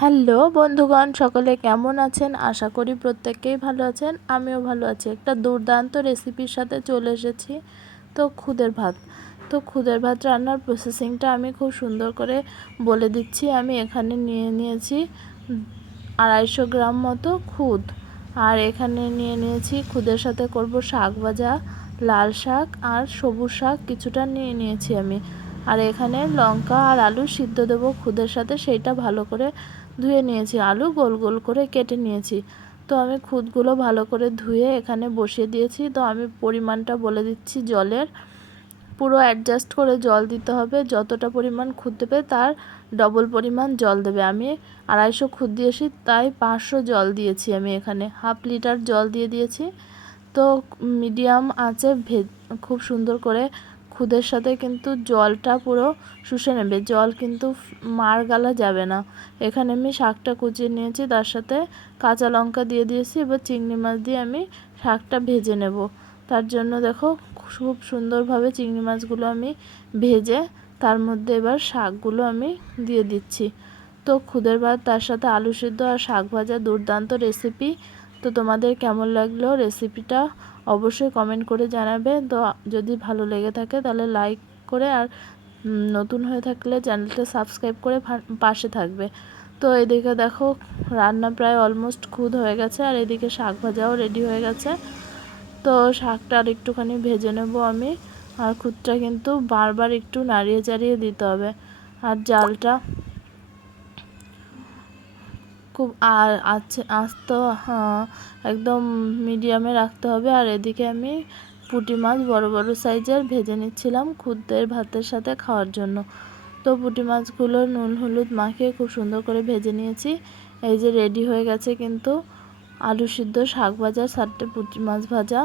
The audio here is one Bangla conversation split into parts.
হ্যালো বন্ধুগণ, সকলে কেমন আছেন? আশা করি প্রত্যেকেই ভালো আছেন। আমিও ভালো আছি। একটা দুর্দান্ত রেসিপির সাথে চলে এসেছি। খুদের ভাত। খুদের ভাত রান্নার প্রসেসিংটা আমি খুব সুন্দর করে বলে দিচ্ছি। আমি এখানে নিয়েছি 250 গ্রাম মতো খুদ। আর এখানে নিয়েছি খুদের সাথে করব শাক ভাজা, লাল শাক আর সবুজ শাক কিছুটা নিয়েছি আমি। আর এখানে লঙ্কা আর আলু সিদ্ধ দেবো খুদের সাথে, সেইটা ভালো করে ধুয়ে নিয়েছি। আলু গোল গোল করে কেটে নিয়েছি। আমি খুদগুলো ভালো করে ধুয়ে এখানে বসিয়ে দিয়েছি। আমি পরিমাণটা বলে দিচ্ছি জলের। পুরো অ্যাডজাস্ট করে জল দিতে হবে। যতটা পরিমাণ খুদ দেবে তার ডবল পরিমাণ জল দেবে। আমি 250 খুদ দিয়েছি, তাই 500 জল দিয়েছি। আমি এখানে হাফ লিটার জল দিয়ে দিয়েছি। মিডিয়াম আঁচে খুব সুন্দর করে খুদের সাথে কিন্তু জলটা পুরো শুষে নেবে। জল কিন্তু মার গালা যাবে না। এখানে আমি শাকটা কুচিয়ে নিয়েছি, তার সাথে কাঁচা লঙ্কা দিয়ে দিয়েছি। এবার চিংড়ি মাছ দিয়ে আমি শাকটা ভেজে নেব। তার জন্য দেখো খুব সুন্দরভাবে চিংড়ি মাছগুলো আমি ভেজে তার মধ্যে এবার শাকগুলো আমি দিয়ে দিচ্ছি। খুদের ভাত তার সাথে আলু সিদ্ধ আর শাক ভাজা দুর্দান্ত রেসিপি। তোমাদের কেমন লাগলো রেসিপিটা অবশ্যই কমেন্ট করে জানাবে। যদি ভালো লেগে থাকে তাহলে লাইক করে, আর নতুন হয়ে থাকলে চ্যানেলটা সাবস্ক্রাইব করে পাশে থাকবে। এদিকে দেখো রান্না প্রায় অলমোস্ট খুদ হয়ে গেছে, আর এদিকে শাক ভাজাও রেডি হয়ে গেছে। শাকটা আর একটুখানি ভেজে নেব আমি। আর খুদটা কিন্তু বারবার একটু নাড়িয়ে চাড়িয়ে দিতে হবে। আর জালটা খুব আস্ত একদম মিডিয়ামে রাখতে হবে। আর এদিকে আমি পুঁটি মাছ বড় বড় সাইজের ভেজে নিচ্ছিলাম খুদের ভাতের সাথে খাওয়ার জন্য। পুঁটি মাছগুলো নুন হলুদ মাখিয়ে খুব সুন্দর করে ভেজে নিয়েছি। এই যে রেডি হয়ে গেছে কিন্তু আলু সিদ্ধ, শাক ভাজা, 4টে পুঁটি মাছ ভাজা।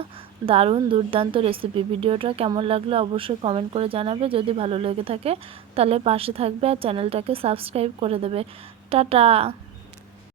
দারুণ দুর্দান্ত রেসিপি। ভিডিওটা কেমন লাগলো অবশ্যই কমেন্ট করে জানাবে। যদি ভালো লেগে থাকে তাহলে পাশে থাকবে আর চ্যানেলটাকে সাবস্ক্রাইব করে দেবে। টাটা।